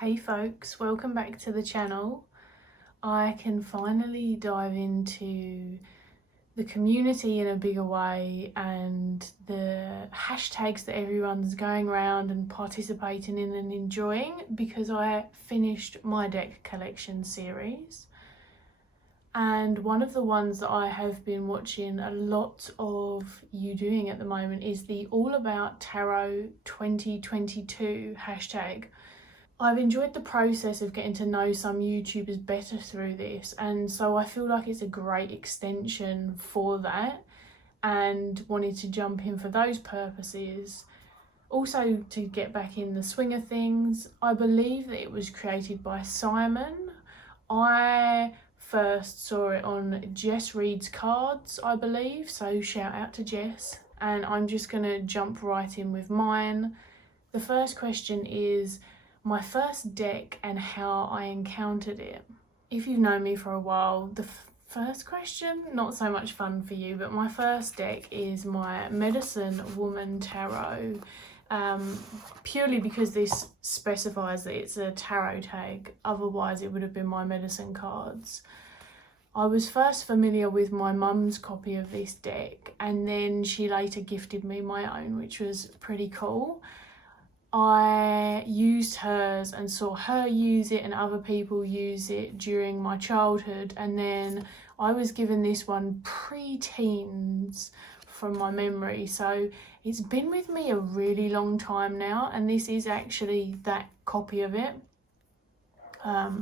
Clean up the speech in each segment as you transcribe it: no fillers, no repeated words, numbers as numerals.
Hey folks, welcome back to the channel. I can finally dive into the community in a bigger way and the hashtags that everyone's going around and participating in and enjoying, because I finished my deck collection series. And one of the ones that I have been watching a lot of you doing at the moment is the All About Tarot 2022 hashtag. I've enjoyed the process of getting to know some YouTubers better through this, and so I feel like it's a great extension for that and wanted to jump in for those purposes. Also, to get back in the swing of things, I believe that it was created by Simon. I first saw it on 𝗳𝗿ecie𝗺𝗲, I believe, so shout out to Jess. And I'm just going to jump right in with mine. The first question is my first deck and how I encountered it. If you've known me for a while, the first question, not so much fun for you, but my first deck is my Medicine Woman Tarot, purely because this specifies that it's a tarot tag, otherwise it would have been my medicine cards. I was first familiar with my mum's copy of this deck, and then she later gifted me my own, which was pretty cool. I used hers and saw her use it and other people use it during my childhood, and then I was given this one pre-teens from my memory, so it's been with me a really long time now, and this is actually that copy of it.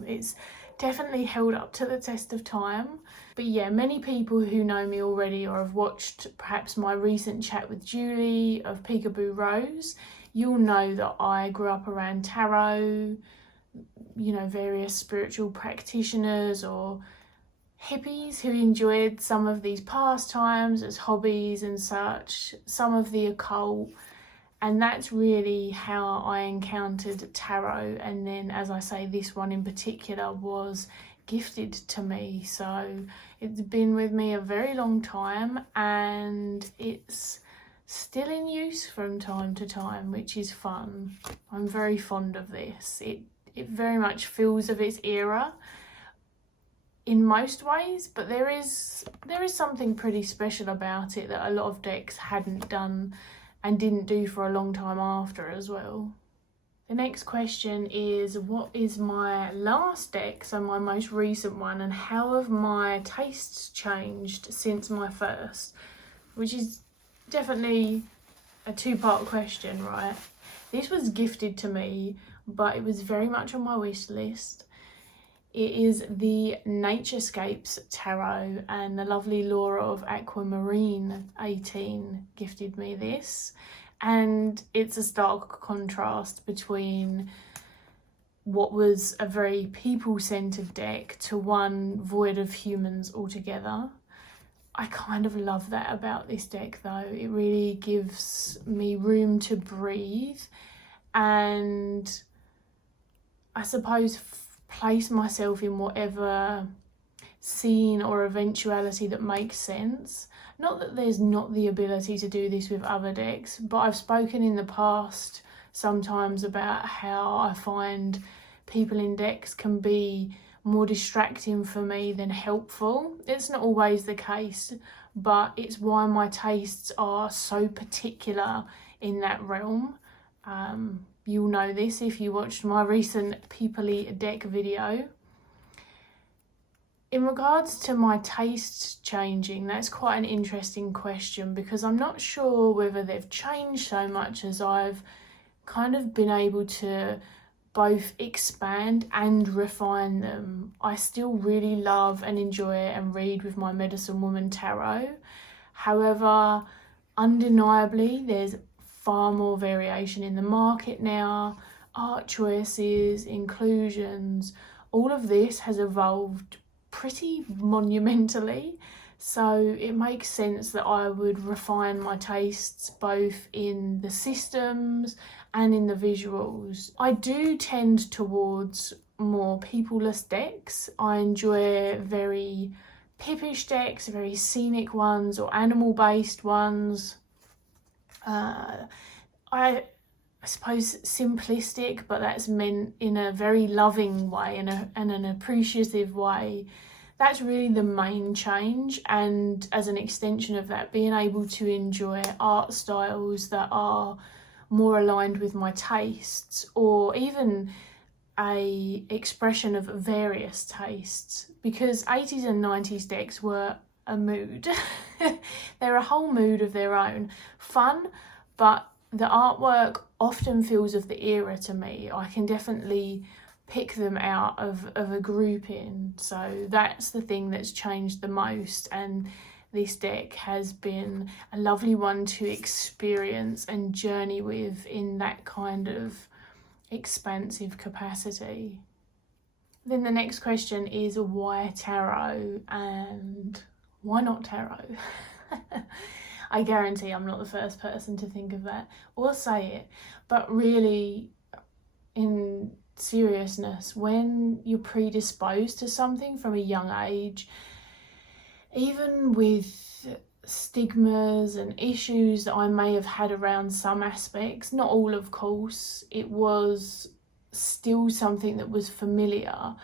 It's definitely held up to the test of time. But yeah, many people who know me already or have watched perhaps my recent chat with Julie of 𝗺cie𝗿𝗄, you'll know that I grew up around tarot, you know, various spiritual practitioners or hippies who enjoyed some of these pastimes as hobbies and such, some of the occult. And that's really how I encountered tarot. And then, as I say, this one in particular was gifted to me. So it's been with me a very long time, and it's still in use from time to time, which is fun. I'm very fond of this. It very much feels of its era in most ways, but there is something pretty special about it that a lot of decks hadn't done and didn't do for a long time after as well. The next question is, what is my last deck, so my most recent one, and how have my tastes changed since my first? Which is definitely a two-part question, right? This was gifted to me, but it was very much on my wish list. It is the Naturescapes Tarot, and the lovely Laura of Aquamarine 18 gifted me this. And it's a stark contrast between what was a very people-centered deck to one void of humans altogether. I kind of love that about this deck though. It really gives me room to breathe and I suppose place myself in whatever scene or eventuality that makes sense. Not that there's not the ability to do this with other decks, but I've spoken in the past sometimes about how I find people in decks can be more distracting for me than helpful. It's not always the case, but it's why my tastes are so particular in that realm. You'll know this if you watched my recent 𝗺cie𝗿𝗄𝗄 deck video. In regards to my tastes changing, that's quite an interesting question, because I'm not sure whether they've changed so much as I've kind of been able to both expand and refine them. I still really love and enjoy and read with my Medicine Woman Tarot. However, undeniably, there's far more variation in the market now. Art choices, inclusions, all of this has evolved pretty monumentally. So it makes sense that I would refine my tastes both in the systems and in the visuals. I do tend towards more people-less decks. I enjoy very pippish decks, very scenic ones or animal-based ones. I suppose, simplistic, but that's meant in a very loving way and an appreciative way. That's really the main change, and as an extension of that, being able to enjoy art styles that are more aligned with my tastes, or even a expression of various tastes, because 80s and 90s decks were a mood. They're a whole mood of their own. Fun, but the artwork often feels of the era to me. I can definitely pick them out of a grouping. So that's the thing that's changed the most, and this deck has been a lovely one to experience and journey with in that kind of expansive capacity. Then the next question is, why tarot, and why not tarot? I guarantee I'm not the first person to think of that or say it, but really, in seriousness, when you're predisposed to something from a young age, even with stigmas and issues that I may have had around some aspects, not all of course, it was still something that was familiar.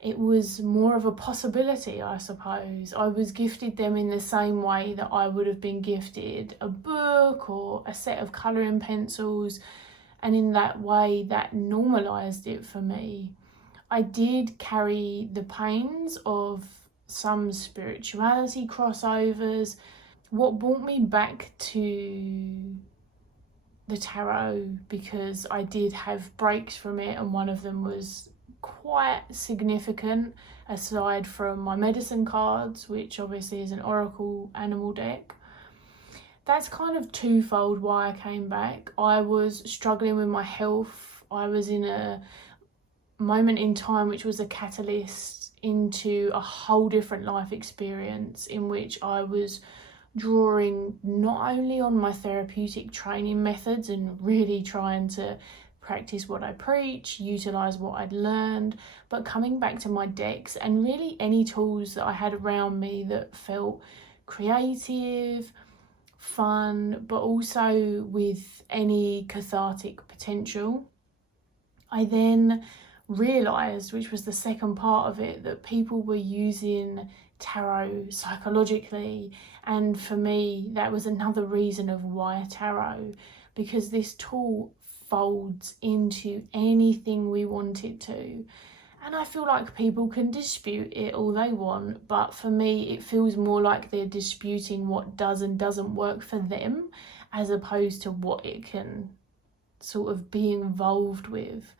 It was more of a possibility, I suppose. I was gifted them in the same way that I would have been gifted a book or a set of colouring pencils, and in that way that normalised it for me. I did carry the pains of some spirituality crossovers. What brought me back to the tarot, because I did have breaks from it, and one of them was quite significant, aside from my medicine cards, which obviously is an oracle animal deck. That's kind of twofold why I came back. I was struggling with my health. I was in a moment in time which was a catalyst into a whole different life experience, in which I was drawing not only on my therapeutic training methods and really trying to practice what I preach, utilise what I'd learned, but coming back to my decks and really any tools that I had around me that felt creative, fun, but also with any cathartic potential. I then realised, which was the second part of it, that people were using tarot psychologically, and for me that was another reason of why tarot, because this tool folds into anything we want it to. And I feel like people can dispute it all they want, but for me it feels more like they're disputing what does and doesn't work for them, as opposed to what it can sort of be involved with.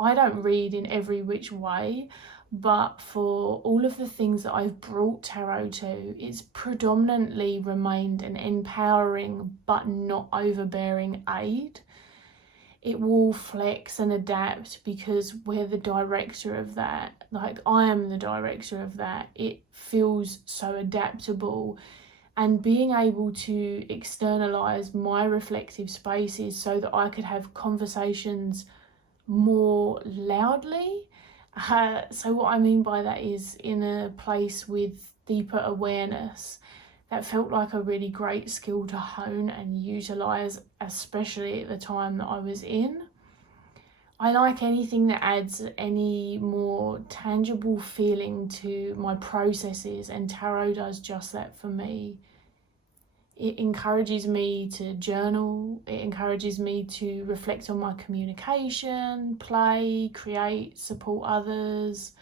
I don't read in every which way, but for all of the things that I've brought tarot to, it's predominantly remained an empowering but not overbearing aid. It will flex and adapt because we're the director of that. Like, I am the director of that. It feels so adaptable, and being able to externalize my reflective spaces so that I could have conversations more loudly. So what I mean by that is in a place with deeper awareness. That felt like a really great skill to hone and utilise, especially at the time that I was in. I like anything that adds any more tangible feeling to my processes, and tarot does just that for me. It encourages me to journal, it encourages me to reflect on my communication, play, create, support others.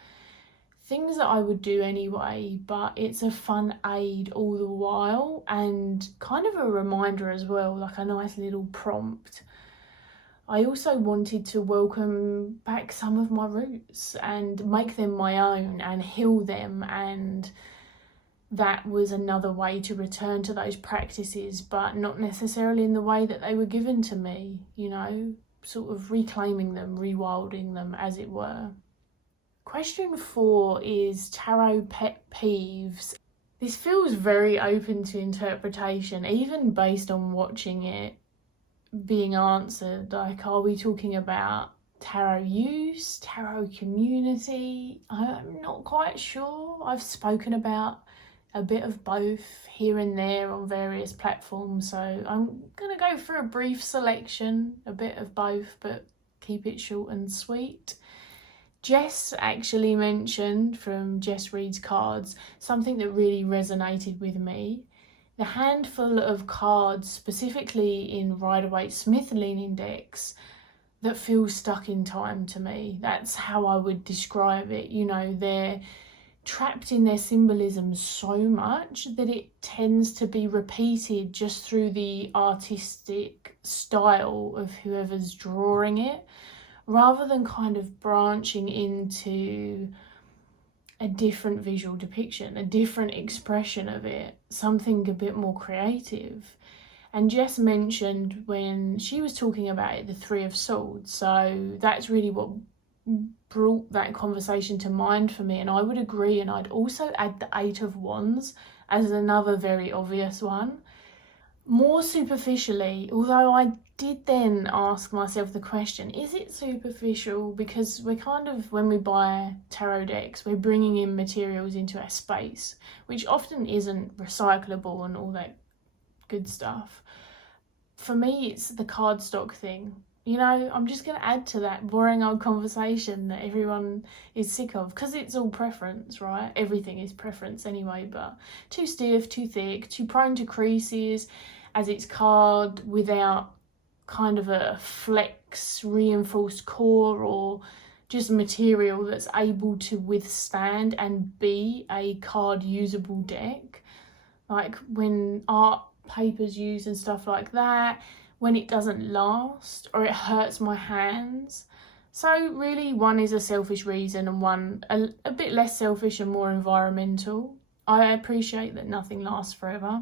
Things that I would do anyway, but it's a fun aid all the while, and kind of a reminder as well, like a nice little prompt. I also wanted to welcome back some of my roots and make them my own and heal them, and that was another way to return to those practices, but not necessarily in the way that they were given to me, you know, sort of reclaiming them, rewilding them, as it were. Question 4 is tarot pet peeves. This feels very open to interpretation, even based on watching it being answered. Like, are we talking about tarot use, tarot community? I'm not quite sure. I've spoken about a bit of both here and there on various platforms. So I'm going to go for a brief selection, a bit of both, but keep it short and sweet. Jess actually mentioned, from Jess Reads Cards, something that really resonated with me. The handful of cards, specifically in Rider-Waite-Smith leaning decks, that feel stuck in time to me. That's how I would describe it. You know, they're trapped in their symbolism so much that it tends to be repeated just through the artistic style of whoever's drawing it, rather than kind of branching into a different visual depiction, a different expression of it, something a bit more creative. And Jess mentioned, when she was talking about it, the Three of Swords. So that's really what brought that conversation to mind for me. And I would agree. And I'd also add the Eight of Wands as another very obvious one. More superficially, although I did then ask myself the question, is it superficial? Because we're kind of, when we buy tarot decks, we're bringing in materials into our space, which often isn't recyclable and all that good stuff. For me, it's the cardstock thing. You know, I'm just going to add to that boring old conversation that everyone is sick of, because it's all preference, right? Everything is preference anyway, but too stiff, too thick, too prone to creases as its card without kind of a flex reinforced core, or just material that's able to withstand and be a card usable deck. Like when art paper's used and stuff like that, when it doesn't last or it hurts my hands. So really, one is a selfish reason and one a bit less selfish and more environmental. I appreciate that nothing lasts forever.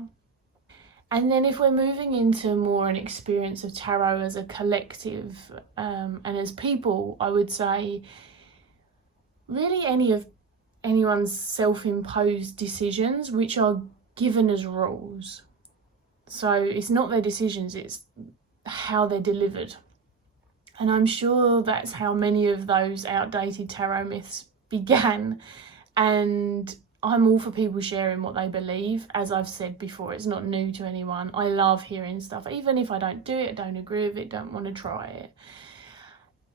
And then if we're moving into more an experience of tarot as a collective and as people, I would say really anyone's self-imposed decisions which are given as rules. So it's not their decisions, it's how they're delivered. And I'm sure that's how many of those outdated tarot myths began. And I'm all for people sharing what they believe. As I've said before, it's not new to anyone. I love hearing stuff, even if I don't do it, don't agree with it, don't want to try it.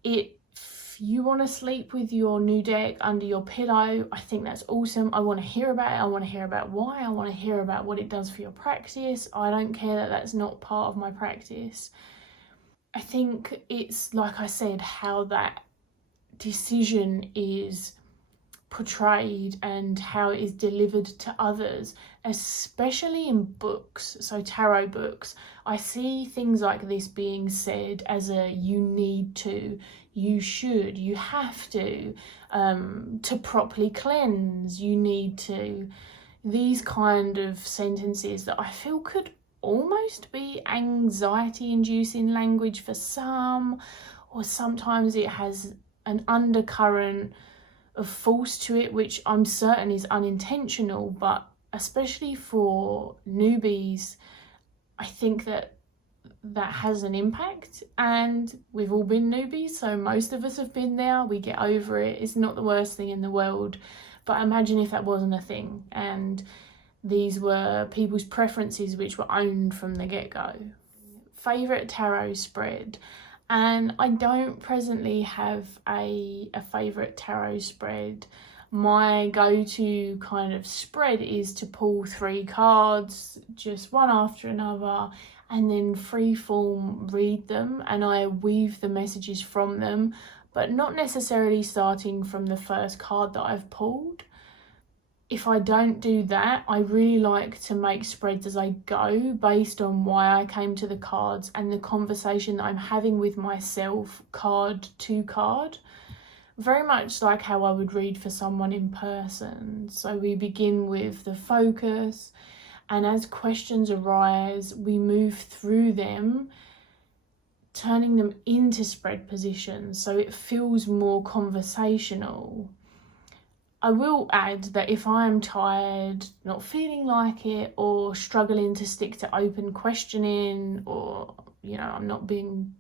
If you want to sleep with your new deck under your pillow, I think that's awesome. I want to hear about it. I want to hear about why. I want to hear about what it does for your practice. I don't care that that's not part of my practice. I think it's, like I said, how that decision is portrayed and how it is delivered to others, especially in books. So tarot books, I see things like this being said as a you need to, you should, you have to properly cleanse, you need to. These kind of sentences that I feel could almost be anxiety-inducing language for some, or sometimes it has an undercurrent of force to it, which I'm certain is unintentional, but especially for newbies, I think that has an impact. And we've all been newbies, so most of us have been there. We get over it. It's not the worst thing in the world. But imagine if that wasn't a thing and these were people's preferences which were owned from the get-go. Favourite tarot spread. And I don't presently have a favourite tarot spread. My go-to kind of spread is to pull 3 cards, just one after another, and then freeform read them, and I weave the messages from them, but not necessarily starting from the first card that I've pulled. If I don't do that, I really like to make spreads as I go based on why I came to the cards and the conversation that I'm having with myself, card to card. Very much like how I would read for someone in person. So we begin with the focus, and as questions arise, we move through them, turning them into spread positions so it feels more conversational. I will add that if I'm tired, not feeling like it, or struggling to stick to open questioning, or, you know, I'm not being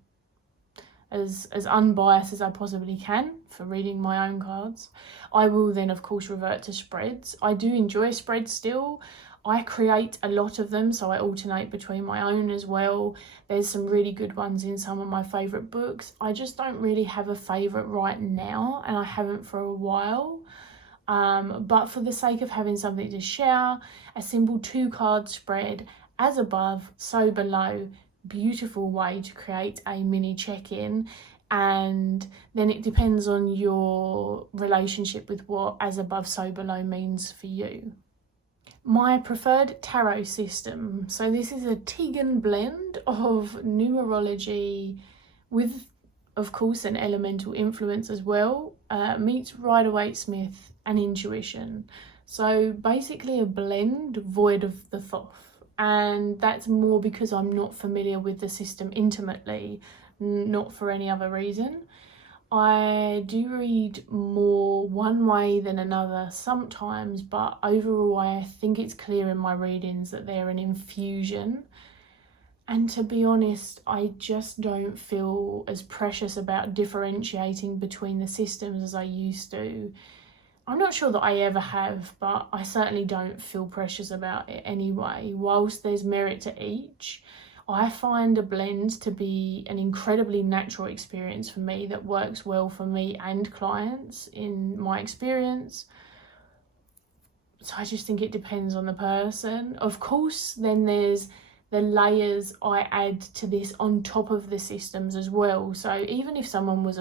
as unbiased as I possibly can for reading my own cards. I will then of course revert to spreads. I do enjoy spreads still. I create a lot of them, so I alternate between my own as well. There's some really good ones in some of my favourite books. I just don't really have a favourite right now, and I haven't for a while. But for the sake of having something to share, a simple 2-card spread, as above, so below, beautiful way to create a mini check-in. And then it depends on your relationship with what as above, so below means for you. My preferred tarot system. So this is a Tegan blend of numerology with, of course, an elemental influence as well, meets Rider-Waite-Smith and intuition. So basically a blend void of the Thoth. And that's more because I'm not familiar with the system intimately, not for any other reason. I do read more one way than another sometimes, but overall I think it's clear in my readings that they're an infusion. And to be honest, I just don't feel as precious about differentiating between the systems as I used to. I'm not sure that I ever have, but I certainly don't feel precious about it anyway. Whilst there's merit to each, I find a blend to be an incredibly natural experience for me that works well for me and clients in my experience. So I just think it depends on the person. Of course, then there's the layers I add to this on top of the systems as well. So even if someone was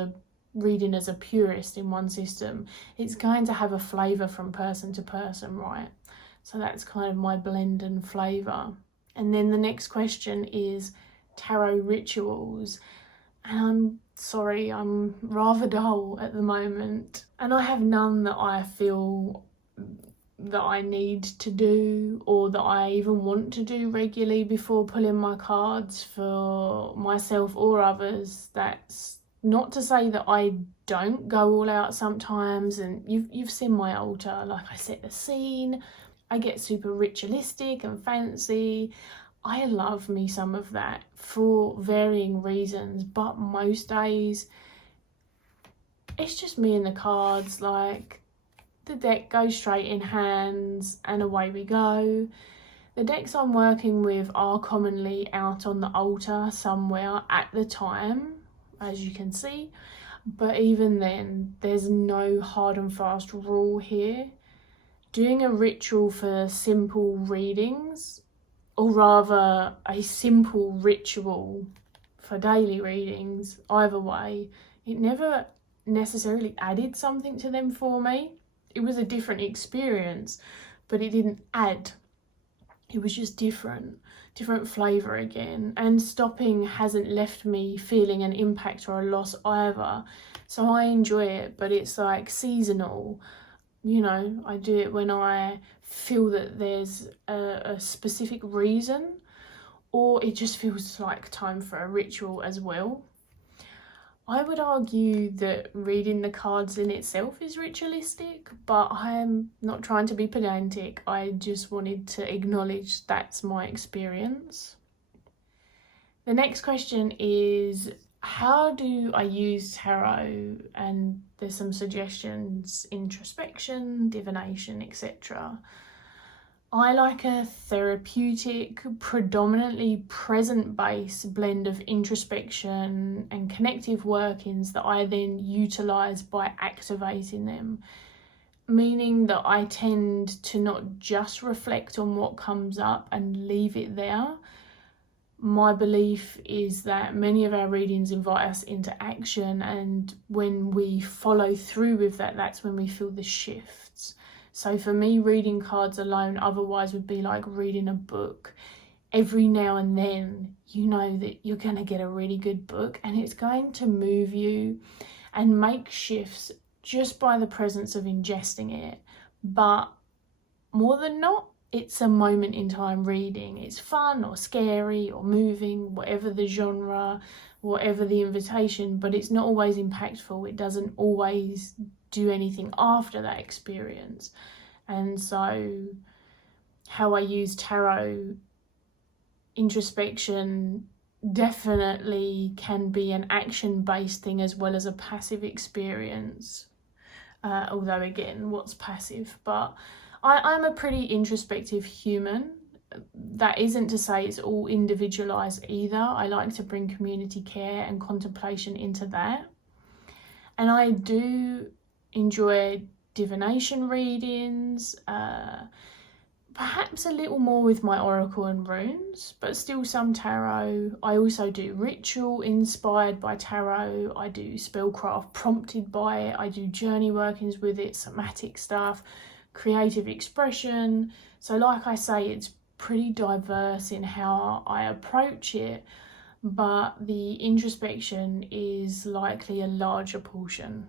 reading as a purist in one system, it's going to have a flavour from person to person, right? So that's kind of my blend and flavour. And then the next question is tarot rituals. And I'm sorry, I'm rather dull at the moment. And I have none that I feel that I need to do or that I even want to do regularly before pulling my cards for myself or others. That's not to say that I don't go all out sometimes, and you've seen my altar, like I set the scene, I get super ritualistic and fancy. I love me some of that for varying reasons, but most days it's just me and the cards. Like, the deck goes straight in hands and away we go. The decks I'm working with are commonly out on the altar somewhere at the time, as you can see, but even then there's no hard and fast rule here. Doing a ritual for simple readings, or rather a simple ritual for daily readings, either way, it never necessarily added something to them for me. It was a different experience, but it didn't add. It was just different flavour again. And stopping hasn't left me feeling an impact or a loss either. So I enjoy it, but it's like seasonal. You know, I do it when I feel that there's a specific reason, or it just feels like time for a ritual as well. I would argue that reading the cards in itself is ritualistic, but I'm not trying to be pedantic. I just wanted to acknowledge that's my experience. The next question is, how do I use tarot? And there's some suggestions: introspection, divination, etc. I like a therapeutic, predominantly present-based blend of introspection and connective workings that I then utilise by activating them, meaning that I tend to not just reflect on what comes up and leave it there. My belief is that many of our readings invite us into action, and when we follow through with that, that's when we feel the shifts. So for me, reading cards alone otherwise would be like reading a book. Every now and then, you know that you're going to get a really good book and it's going to move you and make shifts just by the presence of ingesting it. But more than not, it's a moment in time reading. It's fun or scary or moving, whatever the genre, whatever the invitation, but it's not always impactful. It doesn't always do anything after that experience. And so how I use tarot, introspection, definitely can be an action-based thing as well as a passive experience. Although again, what's passive? But I'm a pretty introspective human. That isn't to say it's all individualized either. I like to bring community care and contemplation into that. And I do enjoy divination readings, perhaps a little more with my oracle and runes, but still some tarot. I also do ritual inspired by tarot. I do spellcraft prompted by it. I do journey workings with it, somatic stuff, creative expression. So like I say, it's pretty diverse in how I approach it, but the introspection is likely a larger portion.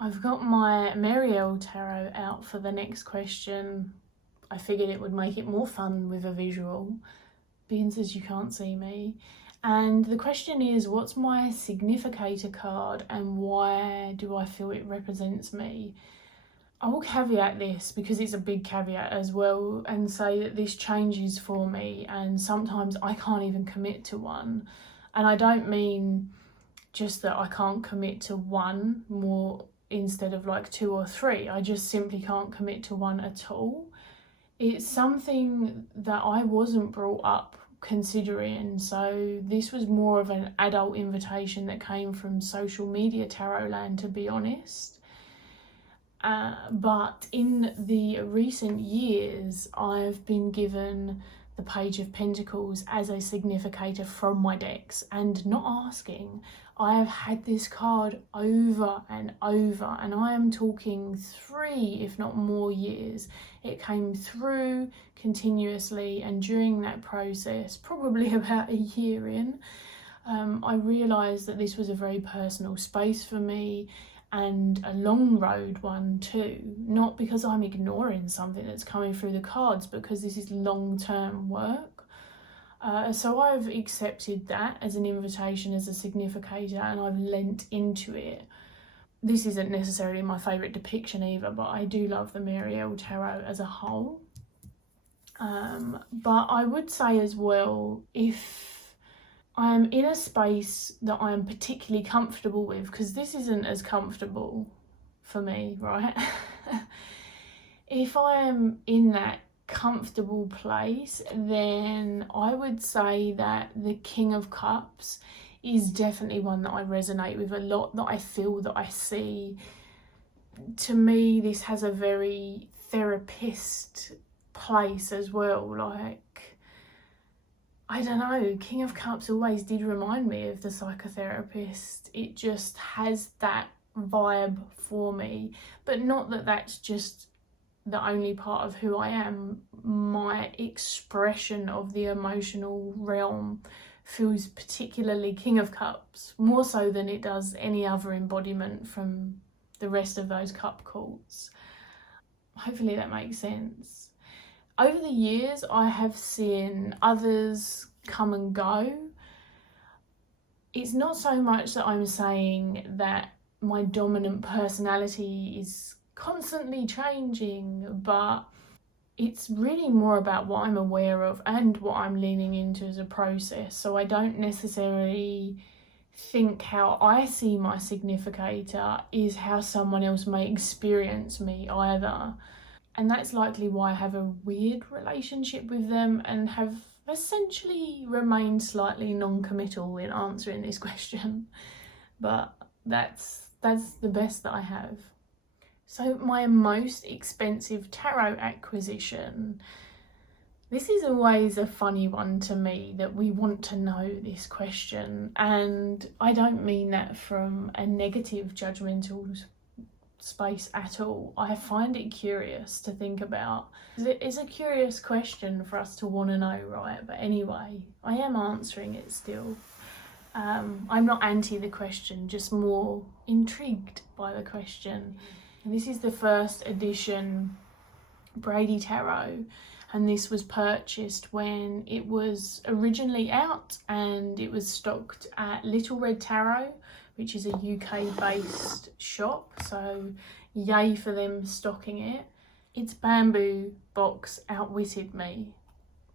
I've got my 𝗺cie𝗿𝗲 tarot out for the next question. I figured it would make it more fun with a visual, being as you can't see me. And the question is, what's my significator card and why do I feel it represents me? I will caveat this because it's a big caveat as well, and say that this changes for me and sometimes I can't even commit to one. And I don't mean just that I can't commit to one more instead of like 2 or 3. I just simply can't commit to one at all. It's something that I wasn't brought up considering, so this was more of an adult invitation that came from social media tarot land, to be honest. But in the recent years, I've been given the Page of Pentacles as a significator from my decks, and not asking. I have had this card over and over, and I am talking 3, if not more years. It came through continuously, and during that process, probably about a year in, I realised that this was a very personal space for me, and a long road one too. Not because I'm ignoring something that's coming through the cards, because this is long-term work. So I've accepted that as an invitation, as a significator, and I've lent into it. This isn't necessarily my favourite depiction either, but I do love the 𝗺cie𝗿𝗲 tarot as a whole. But I would say as well, if I'm in a space that I'm particularly comfortable with, because this isn't as comfortable for me, right? If I am in that comfortable place, then I would say that the King of Cups is definitely one that I resonate with a lot, that I feel, that I see. To me, this has a very therapist place as well. Like, I don't know, King of Cups always did remind me of the psychotherapist. It just has that vibe for me, but not that that's just the only part of who I am. My expression of the emotional realm feels particularly King of Cups, more so than it does any other embodiment from the rest of those cup courts. Hopefully that makes sense. Over the years, I have seen others come and go. It's not so much that I'm saying that my dominant personality is constantly changing, but it's really more about what I'm aware of and what I'm leaning into as a process. So I don't necessarily think how I see my significator is how someone else may experience me either. And that's likely why I have a weird relationship with them and have essentially remained slightly non-committal in answering this question. But that's the best that I have. So my most expensive tarot acquisition. This is always a funny one to me, that we want to know this question. And I don't mean that from a negative judgmental space at all. I find it curious to think about. It's a curious question for us to want to know, right? But anyway, I am answering it still. I'm not anti the question, just more intrigued by the question. And this is the first edition 𝗺𝗿𝗲 tarot, and this was purchased when it was originally out, and it was stocked at Little Red Tarot, which is a UK-based shop, so yay for them stocking it. Its bamboo box outwitted me.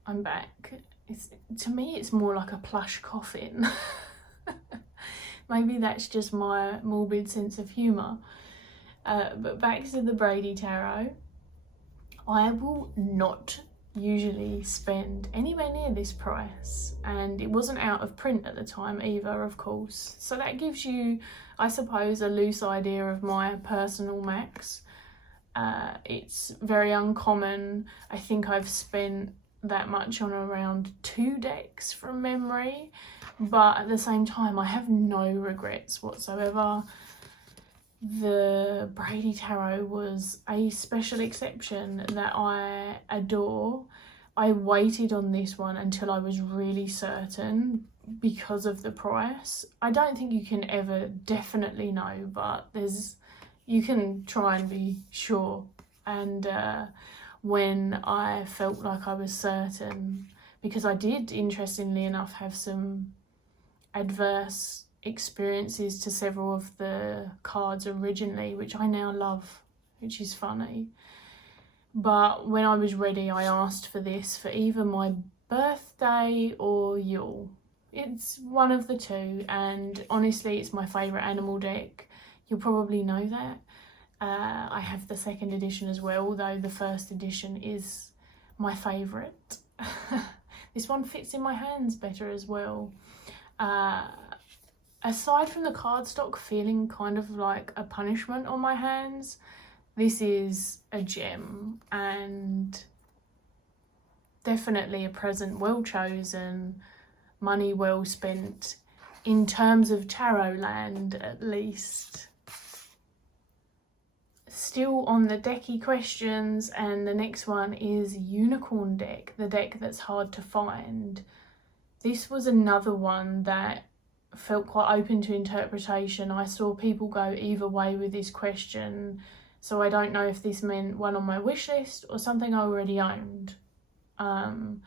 I'm back. to me it's more like a plush coffin. Maybe that's just my morbid sense of humour. But back to the 𝗺cie tarot. I will not usually spend anywhere near this price, and it wasn't out of print at the time either, of course. So that gives you, I suppose, a loose idea of my personal max. It's very uncommon. I think I've spent that much on around 2 decks from memory, but at the same time I have no regrets whatsoever. The 𝗺cie tarot was a special exception that I adore. I waited on this one until I was really certain because of the price. I don't think you can ever definitely know, but you can try and be sure. And when I felt like I was certain, because I did, interestingly enough, have some adverse experiences to several of the cards originally, which I now love, which is funny. But when I was ready, I asked for this for either my birthday or Yule. It's one of the two, and honestly it's my favourite animal deck. You'll probably know that. I have the 2nd edition as well, although the 1st edition is my favourite. This one fits in my hands better as well. Aside from the cardstock feeling kind of like a punishment on my hands, this is a gem and definitely a present well chosen, money well spent, in terms of tarot land at least. Still on the decky questions, and the next one is Unicorn deck, the deck that's hard to find. This was another one that felt quite open to interpretation. I saw people go either way with this question, so I don't know if this meant one on my wish list or something I already owned. In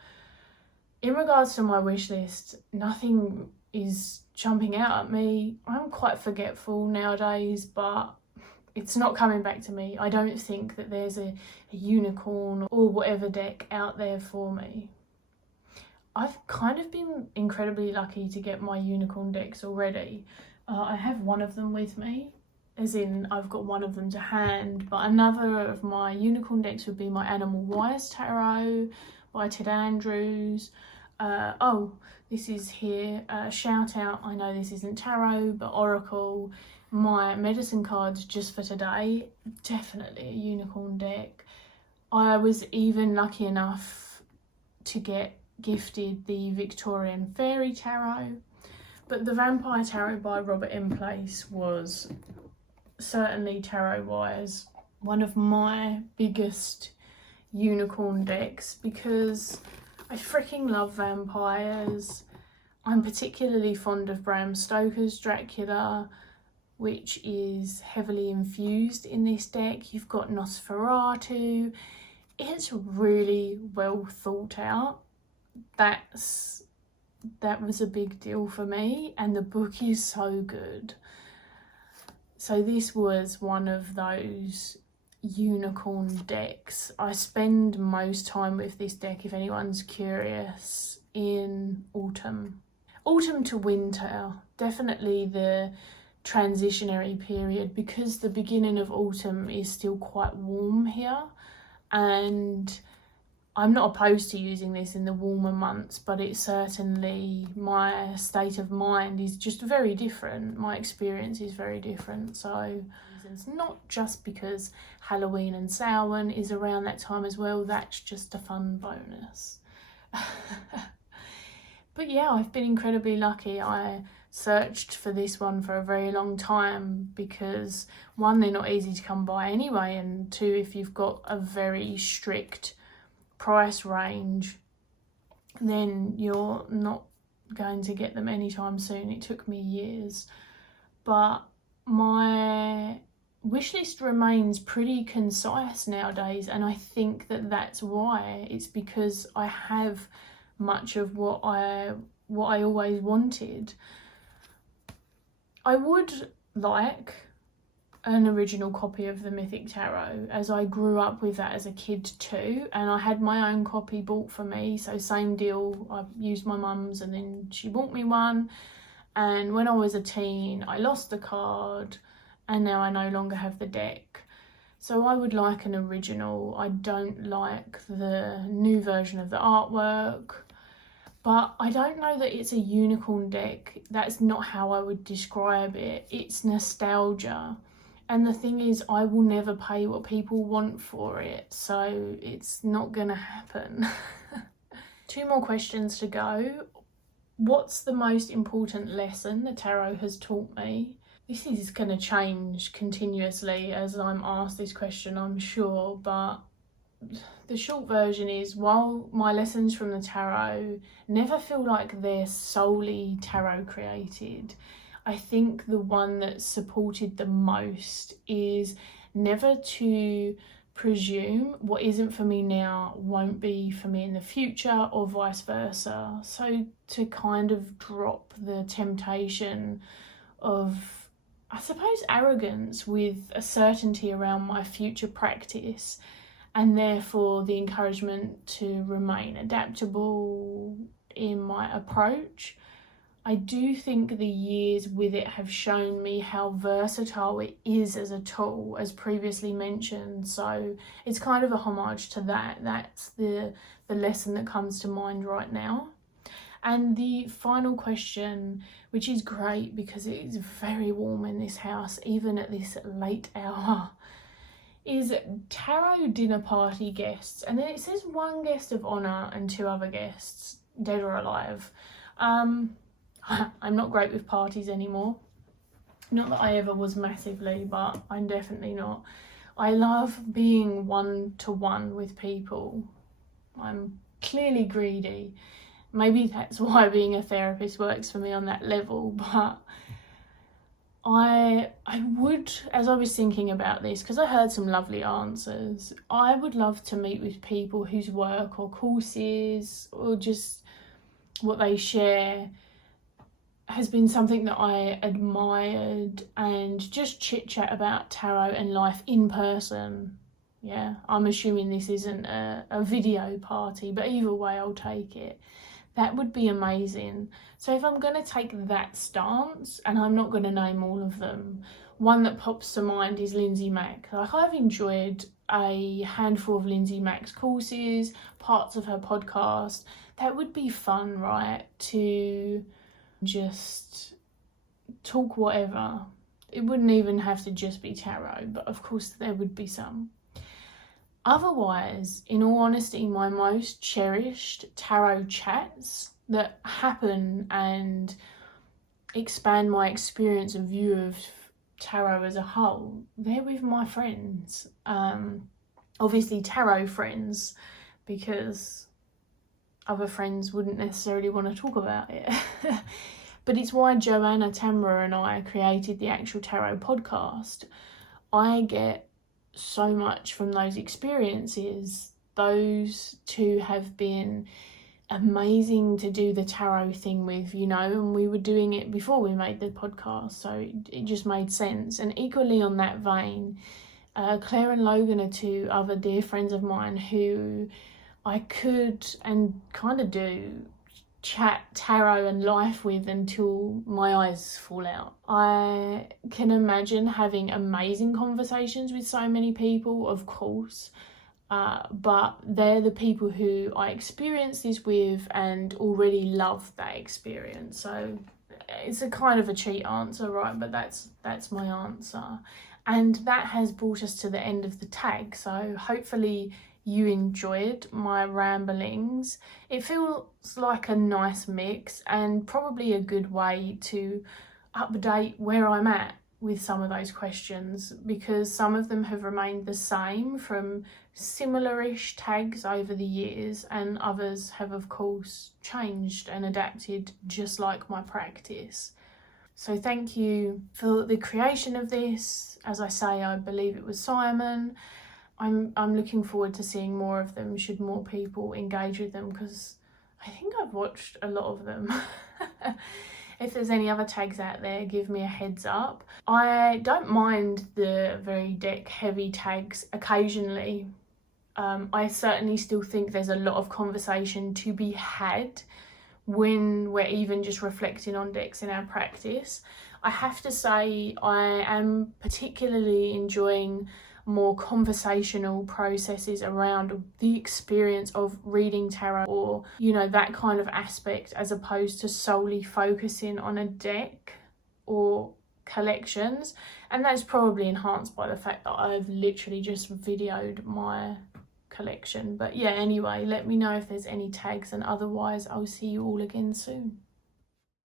regards to my wish list, nothing is jumping out at me. I'm quite forgetful nowadays, but it's not coming back to me. I don't think that there's a unicorn or whatever deck out there for me. I've kind of been incredibly lucky to get my unicorn decks already. I have one of them with me, as in I've got one of them to hand, but another of my unicorn decks would be my Animal Wise Tarot by Ted Andrews. Oh, this is here, shout out, I know this isn't tarot, but Oracle, my medicine cards just for today, definitely a unicorn deck. I was even lucky enough to get gifted the Victorian Fairy Tarot, but the Vampire Tarot by Robert M. Place was certainly tarot wise one of my biggest unicorn decks, because I freaking love vampires. I'm particularly fond of Bram Stoker's Dracula, which is heavily infused in this deck. You've got Nosferatu. It's really well thought out. That was a big deal for me, and the book is so good. So this was one of those unicorn decks. I spend most time with this deck, if anyone's curious, in autumn to winter, definitely the transitionary period, because the beginning of autumn is still quite warm here, and I'm not opposed to using this in the warmer months, but it's certainly, my state of mind is just very different. My experience is very different. So it's not just because Halloween and Samhain is around that time as well. That's just a fun bonus. But yeah, I've been incredibly lucky. I searched for this one for a very long time because, one, they're not easy to come by anyway, and two, if you've got a very strict price range, then you're not going to get them anytime soon. It took me years, but my wish list remains pretty concise nowadays, and I think that that's why. It's because I have much of what I always wanted. I would like an original copy of the Mythic Tarot, as I grew up with that as a kid too, and I had my own copy bought for me, so same deal. I used my mum's and then she bought me one, and when I was a teen I lost the card and now I no longer have the deck. So I would like an original. I don't like the new version of the artwork, but I don't know that it's a unicorn deck. That's not how I would describe it. It's nostalgia. And the thing is, I will never pay what people want for it, so it's not gonna happen. 2 more questions to go. What's the most important lesson the tarot has taught me? This is gonna change continuously as I'm asked this question, I'm sure, but the short version is, while my lessons from the tarot never feel like they're solely tarot created, I think the one that supported the most is never to presume what isn't for me now won't be for me in the future, or vice versa. So to kind of drop the temptation of, I suppose, arrogance with a certainty around my future practice, and therefore the encouragement to remain adaptable in my approach. I do think the years with it have shown me how versatile it is as a tool, as previously mentioned. So it's kind of a homage to that. That's the lesson that comes to mind right now. And the final question, which is great because it is very warm in this house, even at this late hour, is tarot dinner party guests. And then it says 1 guest of honour and 2 other guests, dead or alive. I'm not great with parties anymore. Not that I ever was massively, but I'm definitely not. I love being one-to-one with people. I'm clearly greedy. Maybe that's why being a therapist works for me on that level, but I would, as I was thinking about this, because I heard some lovely answers, I would love to meet with people whose work or courses or just what they share has been something that I admired, and just chit chat about tarot and life in person. Yeah, I'm assuming this isn't a video party, but either way I'll take it. That would be amazing. So if I'm going to take that stance, and I'm not going to name all of them, one that pops to mind is Lindsay Mack. Like, I've enjoyed a handful of Lindsay Mack's courses, parts of her podcast. That would be fun, right? To just talk whatever. It wouldn't even have to just be tarot, but of course there would be some. Otherwise, in all honesty, my most cherished tarot chats that happen and expand my experience and view of tarot as a whole, they're with my friends. Obviously tarot friends, because other friends wouldn't necessarily want to talk about it. But it's why 𝗳𝗿ecie𝗺𝗲 and I created the actual tarot podcast. I get so much from those experiences. Those 2 have been amazing to do the tarot thing with, you know, and we were doing it before we made the podcast, so it just made sense. And equally on that vein, Claire and Logan are 2 other dear friends of mine who I could and kind of do chat tarot and life with until my eyes fall out. I can imagine having amazing conversations with so many people, of course, but they're the people who I experience this with and already love that experience. So it's a kind of a cheat answer, right? But that's my answer. And that has brought us to the end of the tag. So hopefully you enjoyed my ramblings. It feels like a nice mix and probably a good way to update where I'm at with some of those questions, because some of them have remained the same from similar-ish tags over the years, and others have of course changed and adapted, just like my practice. So thank you for the creation of this. As I say, I believe it was Simon. I'm looking forward to seeing more of them, should more people engage with them, because I think I've watched a lot of them. If there's any other tags out there, give me a heads up. I don't mind the very deck heavy tags occasionally. I certainly still think there's a lot of conversation to be had when we're even just reflecting on decks in our practice. I have to say I am particularly enjoying more conversational processes around the experience of reading tarot, or, you know, that kind of aspect, as opposed to solely focusing on a deck or collections. And that's probably enhanced by the fact that I've literally just videoed my collection. But yeah, anyway, let me know if there's any tags, and otherwise I'll see you all again soon.